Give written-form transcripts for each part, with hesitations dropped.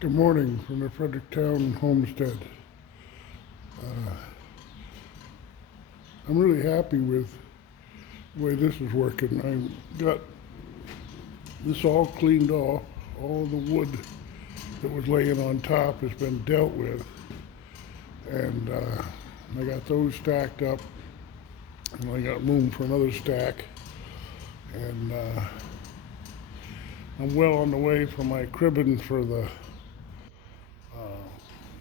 Good morning from the Fredericktown homestead. Uh, I'm really happy with the way this is working. I got this all cleaned off. All the wood that was laying on top has been dealt with, and I got those stacked up, and I got room for another stack, and I'm well on the way for my cribbing for the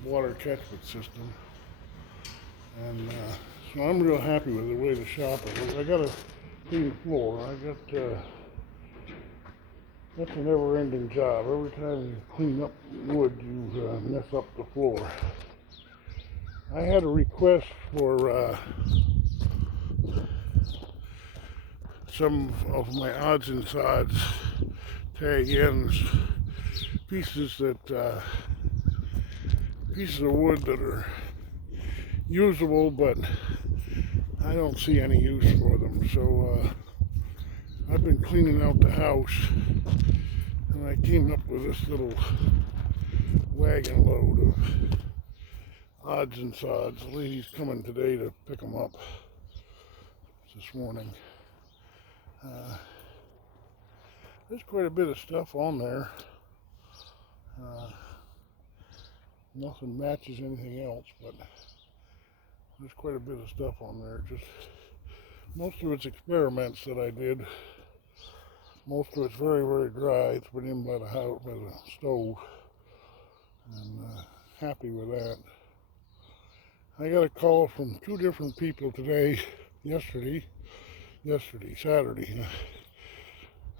water catchment system. And so I'm real happy with the way the shop is. I got a clean floor. That's a never-ending job. Every time you clean up wood, you mess up the floor. I had a request for some of my odds and sods, tag ends, pieces of wood that are usable, but I don't see any use for them. So I've been cleaning out the house, and I came up with this little wagon load of odds and sods. The lady's coming today to pick them up this morning. There's quite a bit of stuff on there. Nothing matches anything else, but there's quite a bit of stuff on there. Just most of it's experiments that I did. Most of it's very, very dry. It's been in by the house, by the stove, and happy with that. I got a call from two different people today, Saturday.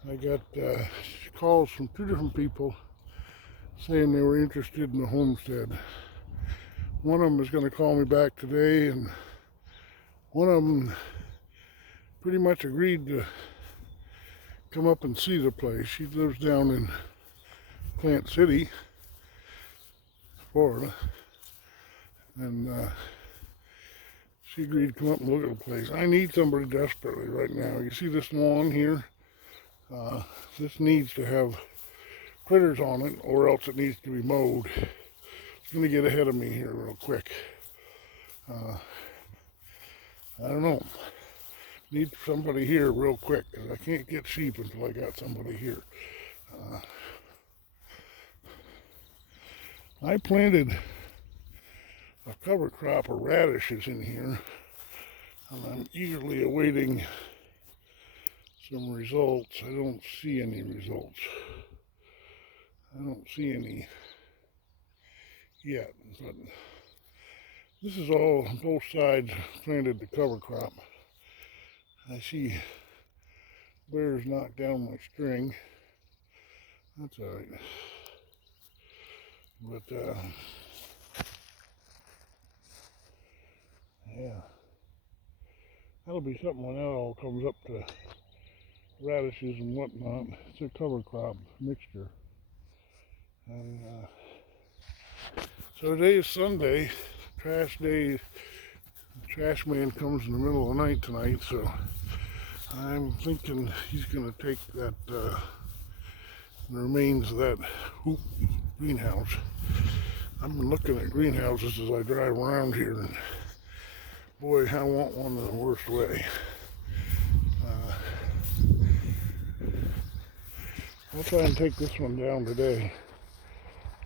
I got calls from two different people saying they were interested in the homestead. One of them is going to call me back today, and one of them pretty much agreed to come up and see the place. She lives down in Plant City, Florida, and she agreed to come up and look at the place. I need somebody desperately right now. You see this lawn here? This needs to have critters on it, or else it needs to be mowed. It's going to get ahead of me here real quick. I don't know. Need somebody here real quick, because I can't get sheep until I got somebody here. I planted a cover crop of radishes in here, and I'm eagerly awaiting some results. I don't see any results. I don't see any yet, but this is all both sides planted the cover crop. I see bears knock down my string. That's all right. But yeah, that'll be something when that all comes up to radishes and whatnot. It's a cover crop mixture. And so today is Sunday, trash day. The trash man comes in the middle of the night tonight, so I'm thinking he's going to take that the remains of that hoop greenhouse. I've been looking at greenhouses as I drive around here, and boy, I want one in the worst way. I'll try and take this one down today.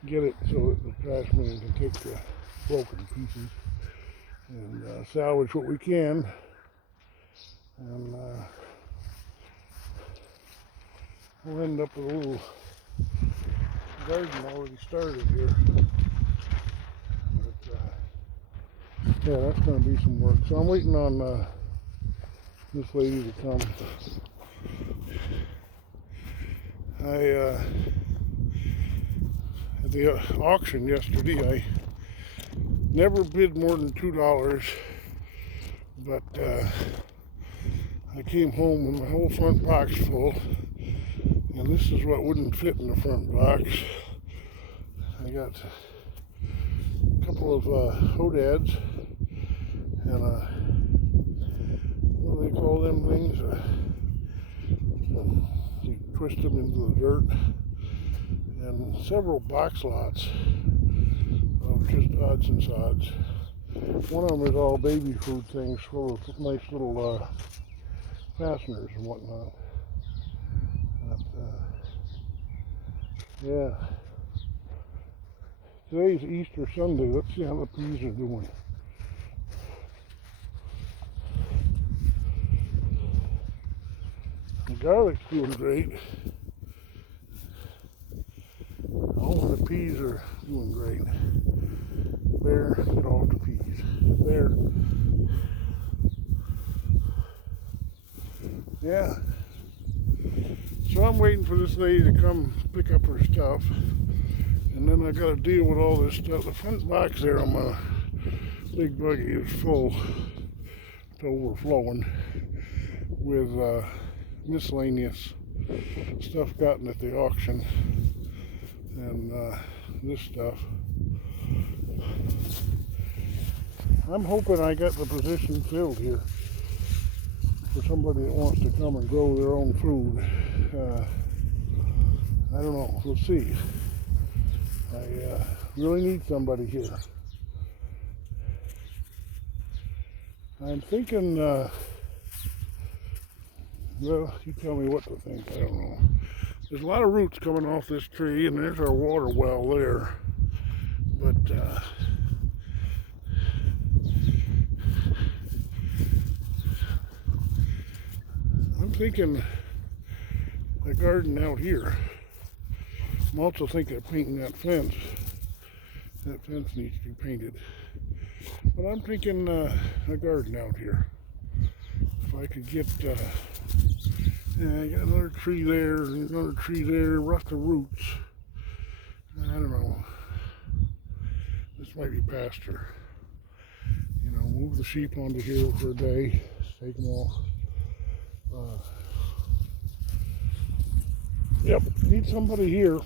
Get it so that the trash man can take the broken pieces and salvage what we can. And we'll end up with a little garden already started here. But yeah, that's going to be some work. So I'm waiting on this lady to come. At the auction yesterday, I never bid more than $2, but I came home with my whole front box full, and this is what wouldn't fit in the front box. I got a couple of hodads and what do they call them things? You twist them into the dirt, and several box lots of just odds and sods. One of them is all baby food things full of nice little fasteners and whatnot. But, yeah. Today's Easter Sunday. Let's see how the peas are doing. The garlic's doing great. All the peas are doing great. There, get off the peas. There. Yeah. So I'm waiting for this lady to come pick up her stuff. And then I got to deal with all this stuff. The front box there on my big buggy is full to overflowing with miscellaneous stuff gotten at the auction and this stuff. I'm hoping I got the position filled here for somebody that wants to come and grow their own food. I don't know. We'll see. I really need somebody here. I'm thinking, well, you tell me what to think. I don't know. There's a lot of roots coming off this tree, and there's our water well there. But I'm thinking a garden out here. I'm also thinking of painting that fence. That fence needs to be painted. But I'm thinking a garden out here. If I could get, I got another tree there, another tree there, lots of roots. I don't know. This might be pasture. You know, move the sheep onto here for a day, take them off. Yep, need somebody here.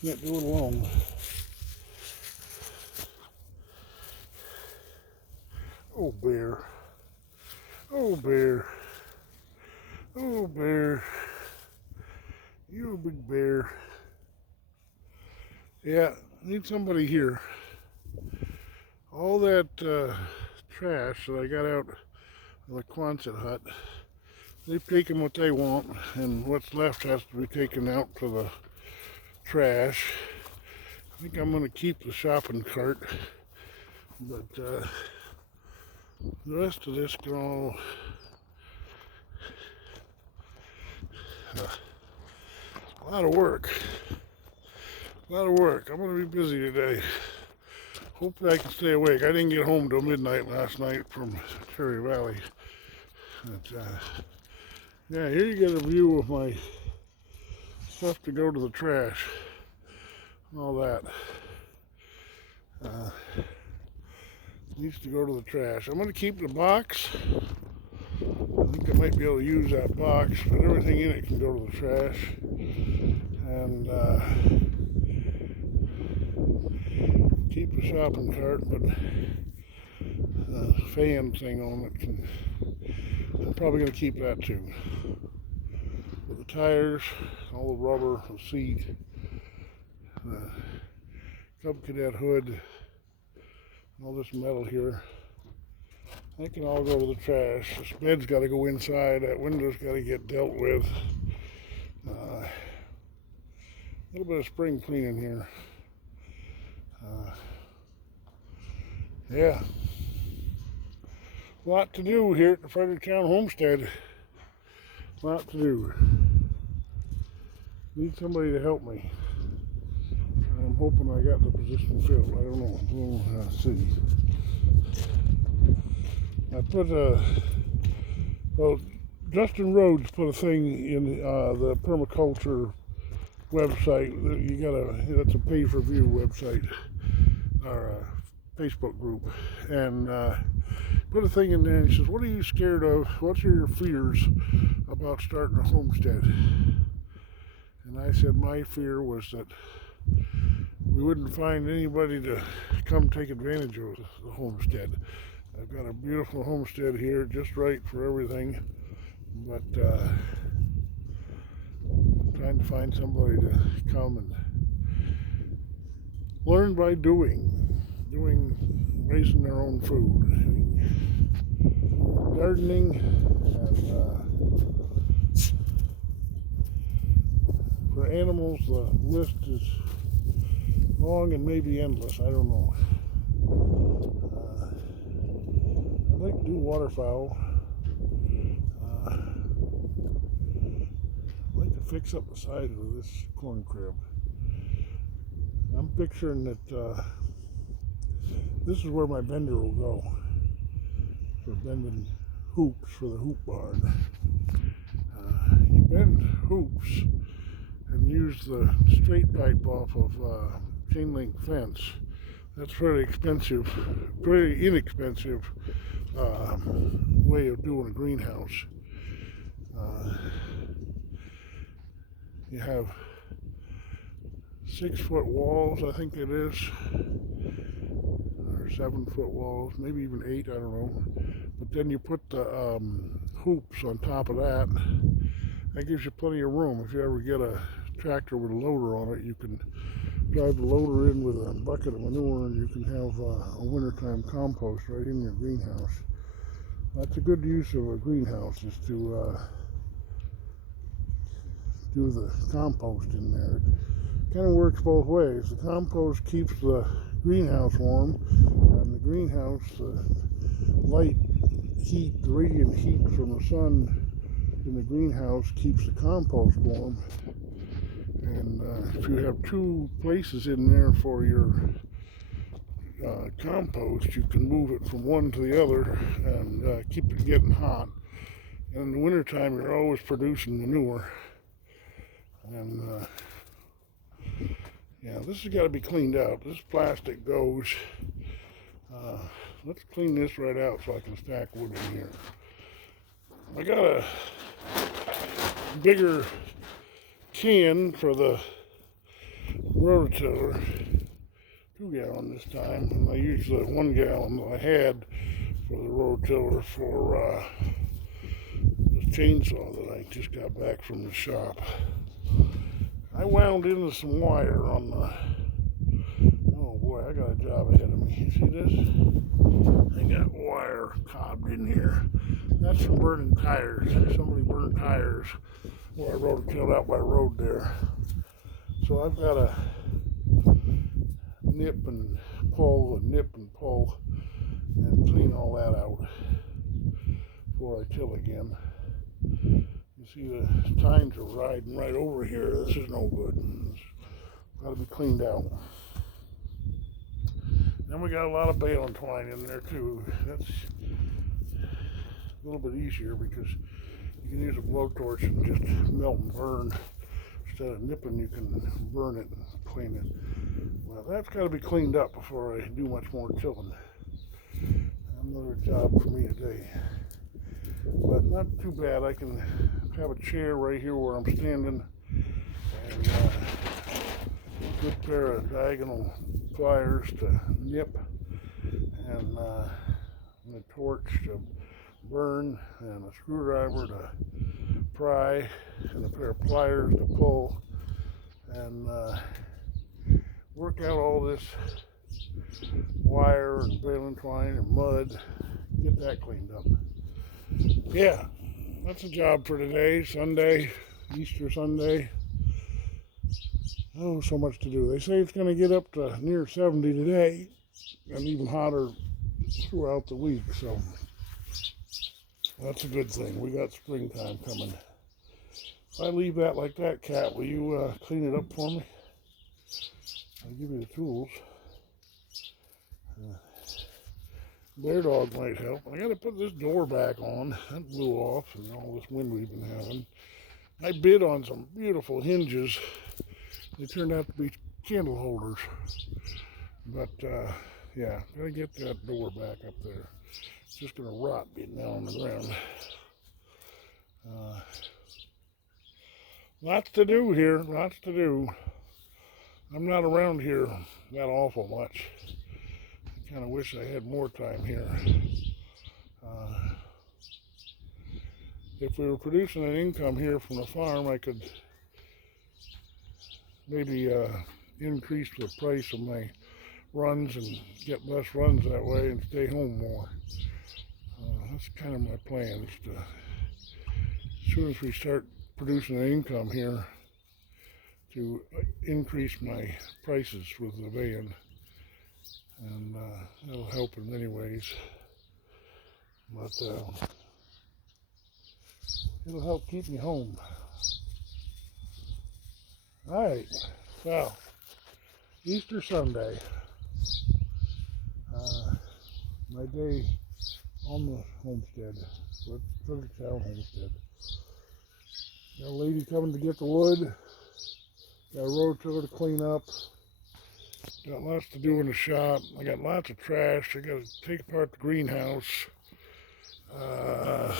Can't do it alone. Oh, bear. Oh, bear. Oh, bear. You a big bear. Yeah, need somebody here. All that trash that I got out of the Quonset hut, they've taken what they want, and what's left has to be taken out for the trash. I think I'm going to keep the shopping cart, but the rest of this can all a lot of work. A lot of work. I'm going to be busy today. Hopefully I can stay awake. I didn't get home till midnight last night from Cherry Valley. But, yeah, here you get a view of my stuff to go to the trash. All that. Needs to go to the trash. I'm going to keep the box. I think I might be able to use that box, but everything in it can go to the trash. And keep the shopping cart, but the fan thing on it can, I'm probably going to keep that too. With the tires, all the rubber, the seat, the Cub Cadet hood, all this metal here, that can all go to the trash. This bed's got to go inside, that window's got to get dealt with. A little bit of spring cleaning here. Yeah, a lot to do here at the Fredericktown Homestead. A lot to do. Need somebody to help me. I'm hoping I got the position filled. I don't know. We'll see. I put well, Justin Rhodes put a thing in the permaculture website. You gotta, that's a pay-per-view website or Facebook group, and put a thing in there and he says, what are you scared of? What's your fears about starting a homestead? And I said my fear was that we wouldn't find anybody to come take advantage of the homestead. I've got a beautiful homestead here, just right for everything, but trying to find somebody to come and learn by doing, raising their own food, gardening, and for animals the list is long and maybe endless. I don't know. I'd like to do waterfowl. I'd like to fix up the side of this corn crib. I'm picturing that this is where my bender will go for bending hoops for the hoop barn. You bend hoops and use the straight pipe off of chain link fence. That's very expensive, very inexpensive way of doing a greenhouse. You have 6-foot walls, I think it is, or 7-foot walls, maybe even 8, I don't know. But then you put the hoops on top of that. That gives you plenty of room. If you ever get a tractor with a loader on it, you can drive the loader in with a bucket of manure and you can have a wintertime compost right in your greenhouse. That's a good use of a greenhouse, is to do the compost in there. It kind of works both ways. The compost keeps the greenhouse warm, and the greenhouse, light heat, the radiant heat from the sun in the greenhouse keeps the compost warm. And if you have 2 places in there for your compost, you can move it from one to the other and keep it getting hot. And in the wintertime, you're always producing manure. And yeah, this has got to be cleaned out. This plastic goes. Let's clean this right out so I can stack wood in here. I got a bigger can for the rototiller, 2 gallon this time, and I used the 1 gallon that I had for the rototiller for the chainsaw that I just got back from the shop. I wound into some wire on the, oh boy, I got a job ahead of me. You see this? I got wire cobbed in here. That's from burning tires. Somebody burned tires where I rototilled out by the road there. So I've got to nip and pull and clean all that out before I till again. You see the tines are riding right over here. This is no good. It's got to be cleaned out. Then we got a lot of baling twine in there too. That's a little bit easier because you can use a blowtorch and just melt and burn. Instead of nipping, you can burn it and clean it. Well, that's got to be cleaned up before I do much more tilling. Another job for me today. But not too bad. I can have a chair right here where I'm standing, and a good pair of diagonal pliers to nip, and a torch to burn, and a screwdriver to pry, and a pair of pliers to pull, and work out all this wire and baling twine and mud, get that cleaned up. Yeah, that's a job for today, Sunday, Easter Sunday. Oh, so much to do. They say it's going to get up to near 70 today and even hotter throughout the week, so that's a good thing. We got springtime coming. If I leave that like that, Cat, will you clean it up for me? I'll give you the tools. Bear dog might help. I got to put this door back on. That blew off and all this wind we've been having. I bid on some beautiful hinges. They turned out to be candle holders. But yeah, gotta get that door back up there. It's just gonna rot being down on the ground. Lots to do here, lots to do. I'm not around here that awful much. I kind of wish I had more time here. If we were producing an income here from the farm, I could maybe increase the price of my runs and get less runs that way and stay home more. That's kind of my plans. As soon as we start producing an income here, to increase my prices with the van, and that'll help in many ways. But it'll help keep me home. All right, so Easter Sunday, my day on the homestead, Fredericktown homestead. Got a lady coming to get the wood. Got a road trailer to clean up. Got lots to do in the shop. I got lots of trash. I got to take apart the greenhouse. Got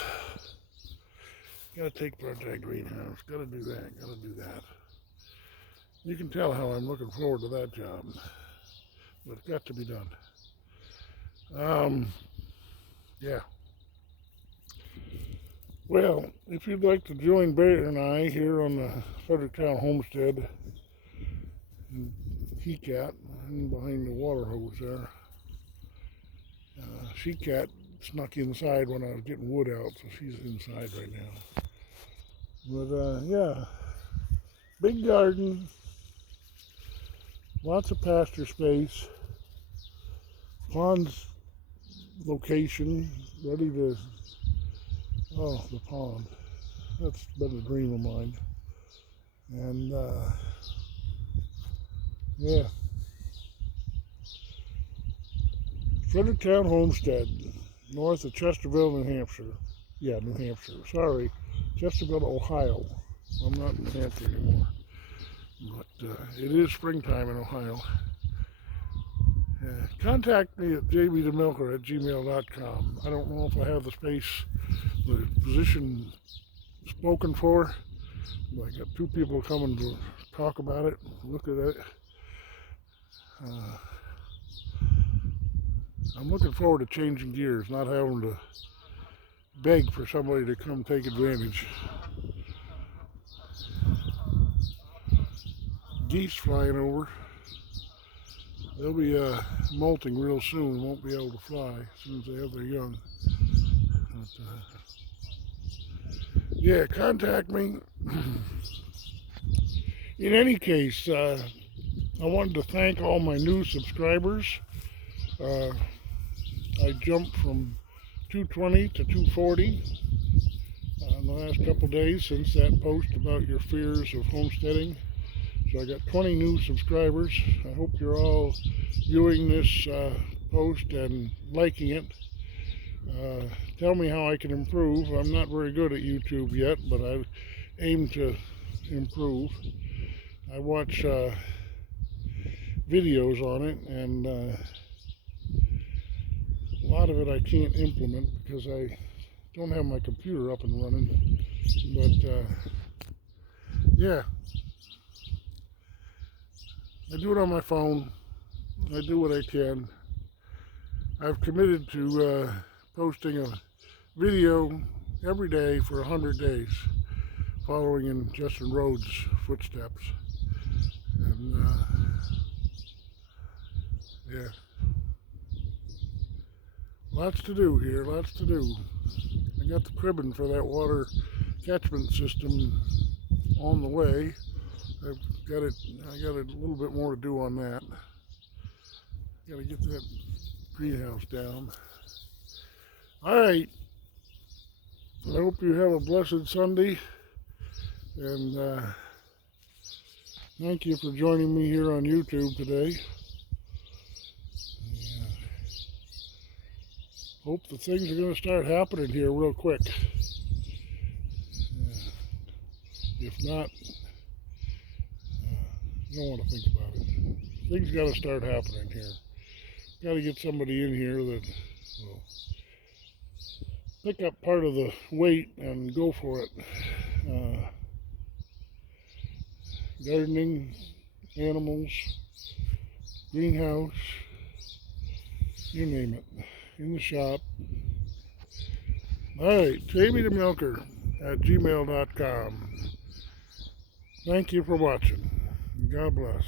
to take apart that greenhouse. Got to do that. Got to do that. You can tell how I'm looking forward to that job. But it's got to be done. Yeah. Well, if you'd like to join Bear and I here on the Fredericktown homestead in She-Cat, and behind the water hose there. She-Cat snuck inside when I was getting wood out, so she's inside right now. But yeah, big garden, lots of pasture space, pond's location, ready to, oh, the pond. That's been a dream of mine. And yeah. Fredericktown Homestead, north of Chesterville, New Hampshire. Yeah, New Hampshire. Sorry, Chesterville, Ohio. I'm not in New Hampshire anymore. But it is springtime in Ohio. Contact me at Jbthemilker at gmail.com. I don't know if I have the space, the position spoken for. I got 2 people coming to talk about it, look at it. I'm looking forward to changing gears, not having to beg for somebody to come take advantage. Geese flying over. They'll be molting real soon, won't be able to fly as soon as they have their young. But, yeah, contact me. In any case, I wanted to thank all my new subscribers. I jumped from 220 to 240 in the last couple days since that post about your fears of homesteading. So I got 20 new subscribers. I hope you're all viewing this post and liking it. Tell me how I can improve. I'm not very good at YouTube yet, but I aim to improve. I watch videos on it, and a lot of it I can't implement because I don't have my computer up and running. But yeah, I do it on my phone. I do what I can. I've committed to posting a video every day for 100 days, following in Justin Rhodes' footsteps. And yeah, lots to do here, lots to do. I got the cribbing for that water catchment system on the way. I got a little bit more to do on that. Got to get that greenhouse down. All right. I hope you have a blessed Sunday, and thank you for joining me here on YouTube today. Hope the things are going to start happening here real quick. If not, I don't want to think about it. Things got to start happening here. Got to get somebody in here that will pick up part of the weight and go for it. Gardening, animals, greenhouse, you name it, in the shop. All right, Jbthemilker at gmail.com. Thank you for watching. God bless.